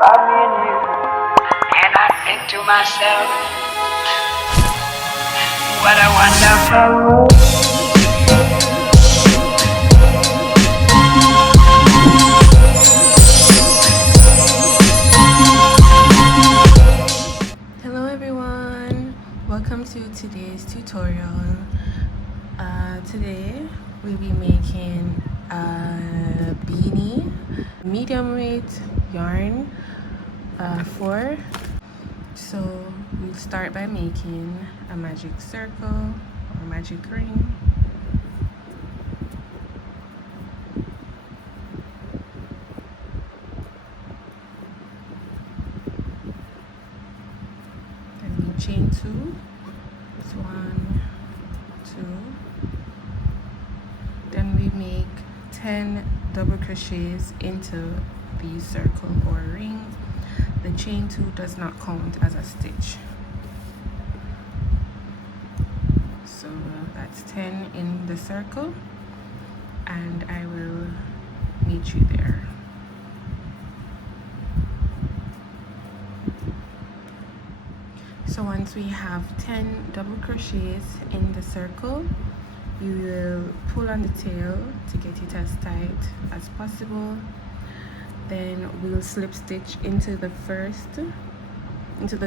by me and you. And I think to myself, what a wonderful world. Hello everyone, welcome to today's tutorial. Today we'll be making a beanie, medium weight yarn 4. So we'll start by making a magic circle or magic ring. And we chain 2. It's 1, 2. Then we make 10 double crochets into the circle or ring. The chain 2 does not count as a stitch. So that's 10 in the circle, and I will meet you there. So once we have 10 double crochets in the circle, we will pull on the tail to get it as tight as possible. Then we'll slip stitch into the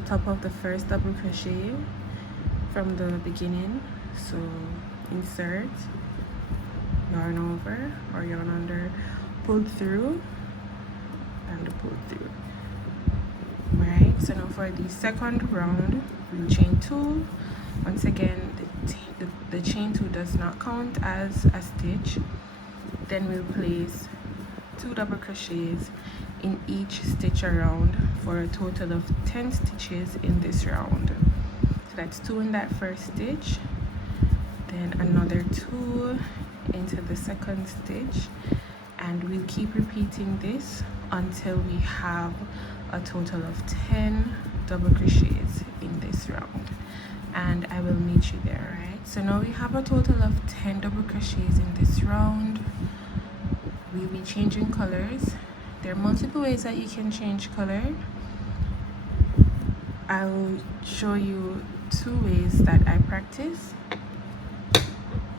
top of the first double crochet from the beginning. So insert, yarn over or yarn under, pull through and pull through. Right, so now for the second round, we'll chain 2. Once again, the chain 2 does not count as a stitch. Then we'll place 2 double crochets in each stitch around for a total of 10 stitches in this round. So that's 2 in that first stitch, then another 2 into the second stitch, and we'll keep repeating this until we have a total of 10 double crochets in this round, and I will meet you there. Right, so now we have a total of 10 double crochets in this round. We'll be changing colors. There are multiple ways that you can change color. I'll show you 2 ways that I practice.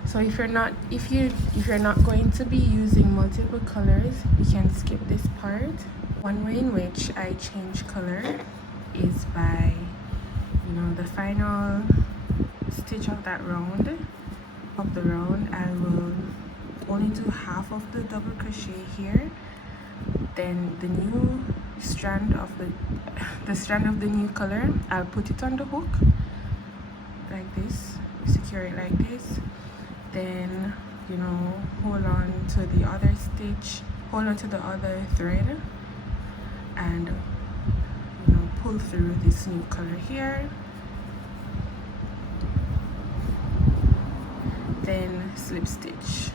So if you're not going to be using multiple colors, you can skip this part. One way in which I change color is by, the final stitch of that round, I will only do half of the double crochet here. Then the new strand of the new color, I'll put it on the hook like this, secure it like this. Then hold on to the other thread and pull through this new color here. Then slip stitch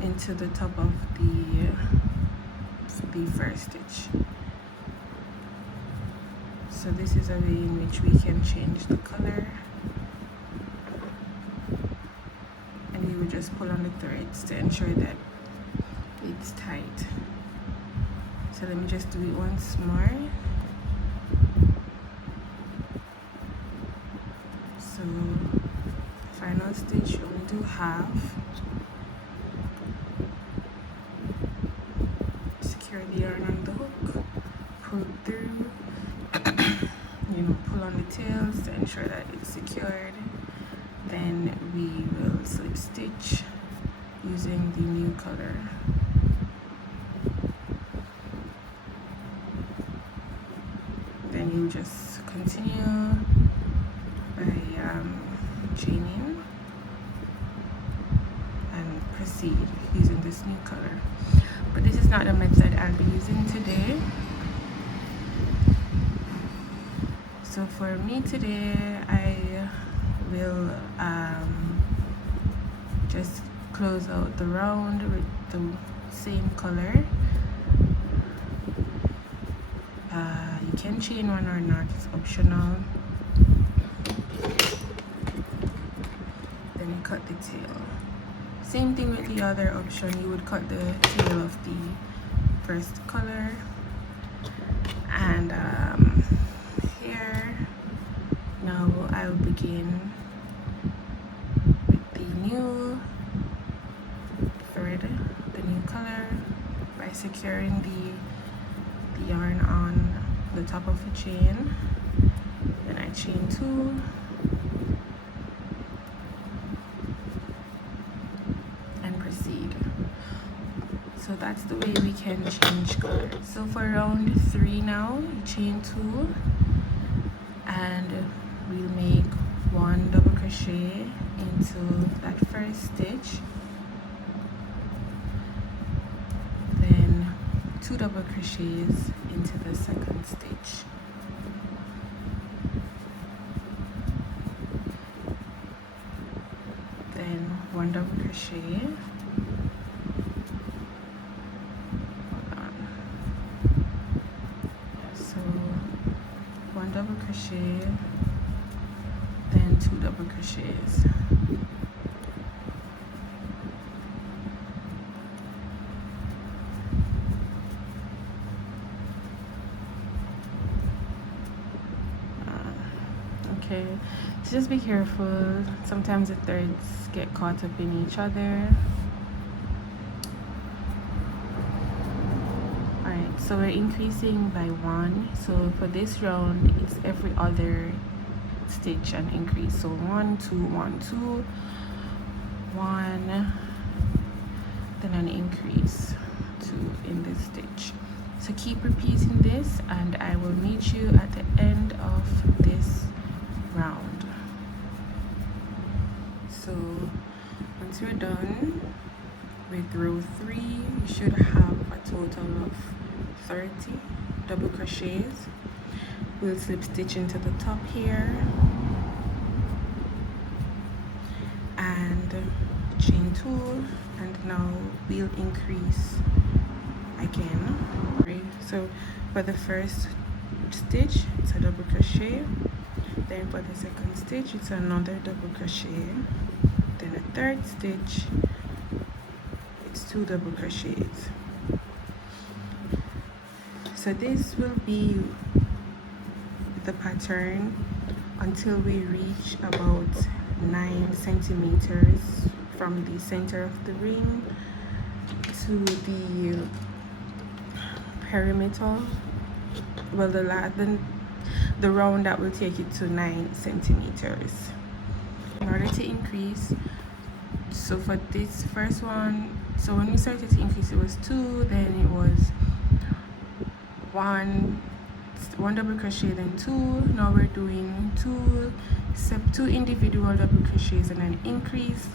into the top of the first stitch. So this is a way in which we can change the color, and we will just pull on the threads to ensure that it's tight. So let me just do it once more. So final stitch, only do half. Secure the yarn on the hook, pull through, pull on the tails to ensure that it's secured. Then we will slip stitch using the new color. Then you just continue by chaining and proceed using this new color. But this is not the method I'll be using today. So for me today, I will just close out the round with the same color. You can chain one or not, it's optional. Then you cut the tail. Same thing with the other option, you would cut the tail of the first color begin with the new thread, the new color, by securing the yarn on the top of the chain. Then I chain 2 and proceed. So that's the way we can change color. So for round 3 now, you chain 2 and we'll make 1 double crochet into that first stitch, then 2 double crochets into the second stitch, then 1 double crochet, so 1 double crochet, then 2 double crochets. Okay, so just be careful, sometimes the threads get caught up in each other. Alright, so we're increasing by 1. So for this round, it's every other stitch and increase. So 1 2 1 2 1, then an increase 2 in this stitch. So keep repeating this and I will meet you at the end of this round. So once you're done with row 3, you should have a total of 30 double crochets. We'll slip stitch into the top here and chain 2, and now we'll increase again. So for the first stitch, it's a double crochet, then for the second stitch, it's another double crochet, then a third stitch, it's 2 double crochets. So this will be the pattern until we reach about 9 centimeters from the center of the ring to the perimeter. Well, the round that will take it to 9 centimeters. In order to increase, so for this first one, so when we started to increase, it was 2, then it was 1 double crochet, then 2. Now we're doing 2 individual double crochets and an increase.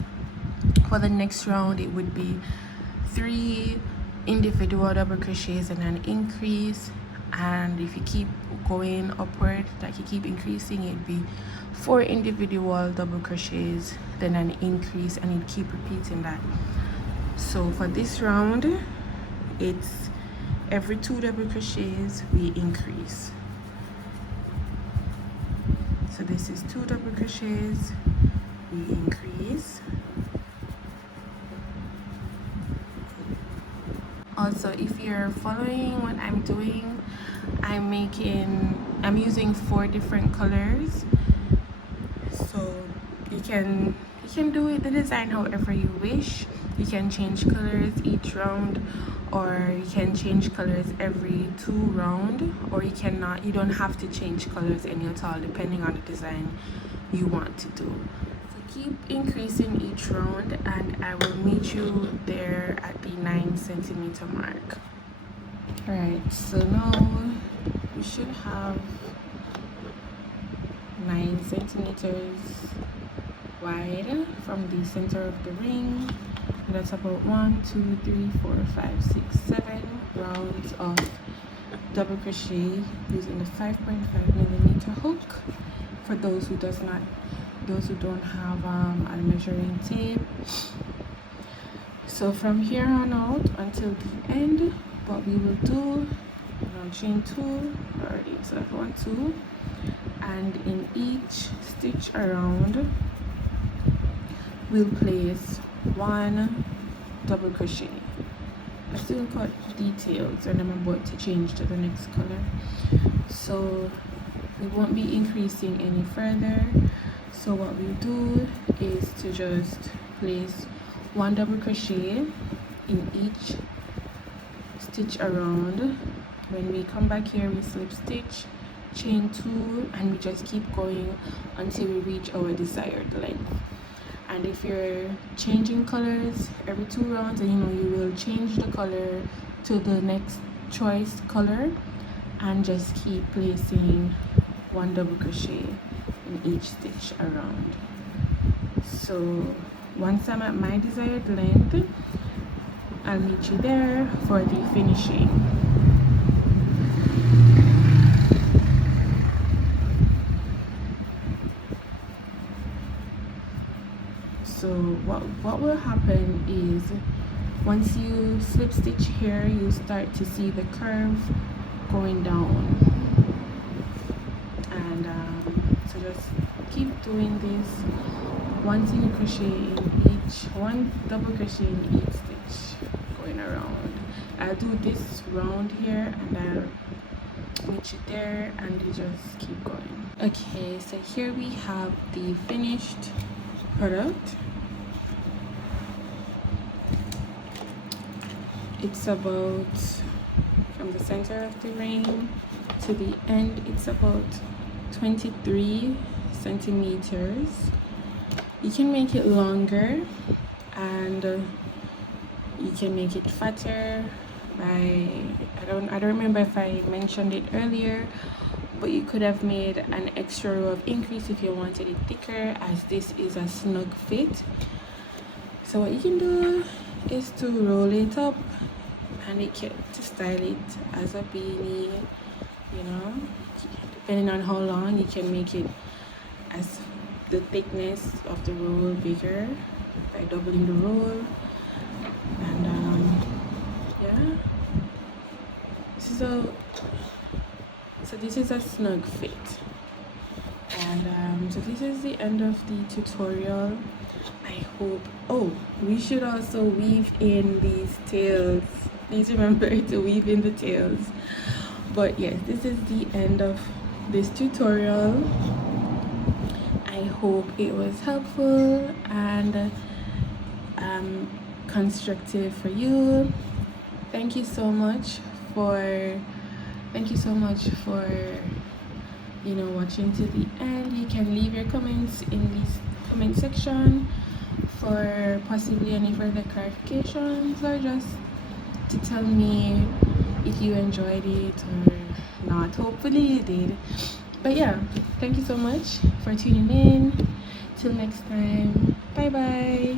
For the next round, it would be 3 individual double crochets and an increase. And if you keep going upward, like you keep increasing, it'd be 4 individual double crochets, then an increase, and you keep repeating that. So for this round, it's every 2 double crochets we increase. So this is 2 double crochets, we increase. Also, if you're following what I'm doing, I'm using 4 different colors, so you can do the design however you wish. You can change colors each round, or you can change colors every 2 rounds, or you don't have to change colors any at all, depending on the design you want to do. So keep increasing each round and I will meet you there at the 9 centimeter mark. Alright, so now we should have 9 centimeters wide from the center of the ring. And that's about 1 2 3 4 5 6 7 rounds of double crochet using the 5.5 millimeter hook. For those who don't have a measuring tape. So from here on out until the end, what we will do, now chain 2 already, so that's 1 2, and in each stitch around we'll place 1 double crochet. I still got details and I'm about to change to the next color, so we won't be increasing any further. So what we do is to just place 1 double crochet in each stitch around. When we come back here, we slip stitch, chain 2, and we just keep going until we reach our desired length. And if you're changing colors every 2 rounds, and you will change the color to the next choice color, and just keep placing 1 double crochet in each stitch around. So once I'm at my desired length, I'll meet you there for the finishing. So what will happen is, once you slip stitch here, you start to see the curve going down, and so just keep doing this. 1 single crochet in each, 1 double crochet in each stitch going around. I'll do this round here, and I'll meet you there, and you just keep going. Okay, so here we have the finished product. It's about, from the center of the ring to the end, it's about 23 centimeters. You can make it longer, and you can make it fatter by, I don't remember if I mentioned it earlier, but you could have made an extra row of increase if you wanted it thicker, as this is a snug fit. So what you can do is to roll it up, and to style it as a beanie, depending on how long. You can make it as the thickness of the roll bigger by doubling the roll. And yeah, this is a snug fit. And so this is the end of the tutorial. I hope, we should also weave in these tails. Please remember to weave in the tails. But yes, this is the end of this tutorial. I hope it was helpful and constructive for you. Thank you so much for watching to the end. You can leave your comments in this comment section for possibly any further clarifications, or just to tell me if you enjoyed it or not. Hopefully you did. But yeah, thank you so much for tuning in. Till next time, bye bye.